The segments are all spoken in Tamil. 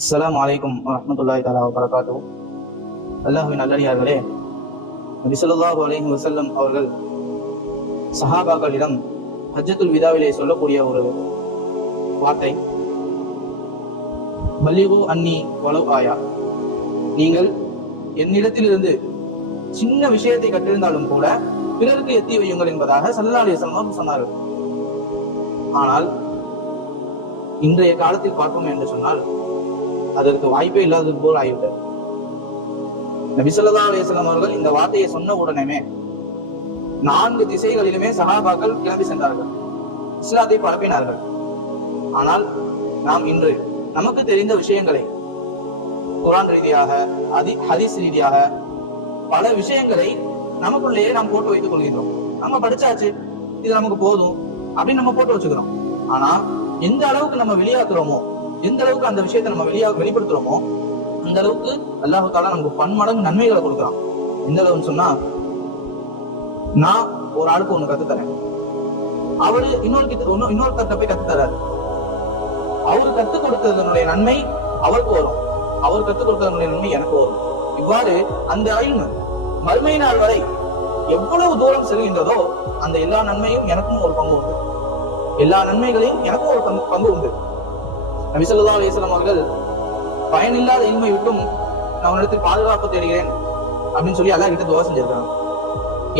அஸ்லாம் வலைக்கும் வரஹ்மத்துல்லாஹி தஆலா வபரகாத்து அல்லாஹுவின் நல்லடியார்களே நபிசல்லாஹு ஸல்லல்லாஹு அலைஹி வஸல்லம் அவர்கள் சஹாபாக்களிடம் ஹஜ்ஜத்துல் விதாவிலே சொல்லக்கூடிய ஒரு வார்த்தை பல்லிகு அன்னி வலு ஆயா நீங்கள் என்னிடத்திலிருந்து சின்ன விஷயத்தை கற்றிருந்தாலும் கூட பிறருக்கு எத்தி வையுங்கள் என்பதாக சல்லா அலைஹி வஸல்லம் சொன்னார்கள் ஆனால் இன்றைய காலத்தில் பார்ப்போம் என்று சொன்னால் அதற்கு வாய்ப்பே இல்லாதது போல் ஆகிவிட்டது நபி ஸல்லல்லாஹு அவர்கள் இந்த வார்த்தையை சொன்ன உடனே நான்கு திசைகளிலுமே சகாபாக்கள் கிளம்பி சென்றார்கள். இஸ்லாத்தை பரப்பினார்கள். ஆனால் நாம் இன்று நமக்கு தெரிந்த விஷயங்களை குரான் ரீதியாக அதி ஹதீஸ் ரீதியாக பல விஷயங்களை நமக்குள்ளேயே நாம் போட்டு வைத்துக் கொள்கின்றோம். நம்ம படிச்சாச்சு இது நமக்கு போதும் அப்படின்னு நம்ம போட்டு வச்சுக்கிறோம். ஆனா எந்த அளவுக்கு நம்ம வெளியாக்குறோமோ எந்த அளவுக்கு அந்த விஷயத்தை நம்ம வெளியாக வெளிப்படுத்துறோமோ அந்த அளவுக்கு அல்லாஹு தாலா நமக்கு பன்மடங்கு நன்மைகளை கொடுக்குறான். எந்த அளவுன்னு சொன்னா நான் ஒரு ஆளுக்கு ஒண்ணு கத்து தரேன் அவரு இன்னொரு கிட்ட இன்னொரு- இன்னொருத்தர்ட்ட போய் கத்து தராரு அவரு கத்து கொடுத்ததனுடைய நன்மை அவருக்கு வரும். அவர் கத்து கொடுத்ததனுடைய நன்மை எனக்கு வரும். இவ்வாறு அந்த அழிவு மறுமை நாள் வரை எவ்வளவு தூரம் செல்கின்றதோ அந்த எல்லா நன்மையும் எனக்கும் ஒரு பங்கு உண்டு. எல்லா நன்மைகளையும் எனக்கும் ஒரு பங்கு- பங்கு உண்டு. நபிசல்லா அலிஸ்லாம் அவர்கள் பயனில்லாத இன்மை விட்டும் நான் உன்னிடத்தில் பாதுகாப்பு தேடுகிறேன் அப்படின்னு சொல்லி அல்லா கிட்ட துவா செஞ்சிருக்காங்க.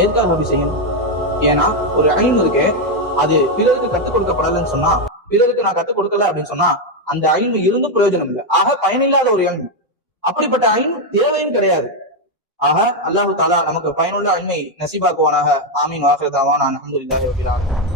எதுக்காக அப்படி செய்யணும்? ஏன்னா ஒரு அயன் இருக்கு அது பிறருக்கு கத்துக் கொடுக்கப்படலன்னு சொன்னா பிறருக்கு நான் கத்துக் கொடுக்கல அப்படின்னு சொன்னா அந்த அயன் இருந்தும் பிரயோஜனம் இல்லை. ஆக பயனில்லாத ஒரு ஐன் அப்படிப்பட்ட ஐன் தேவையும் கிடையாது. ஆக அல்லாஹு தாலா நமக்கு பயனுள்ள அண்மை நசீபாக்குவானாக. ஆமீன். வாஹிரதாவான் அல்ஹம்துலில்லாஹி ரபில் ஆலமீன்.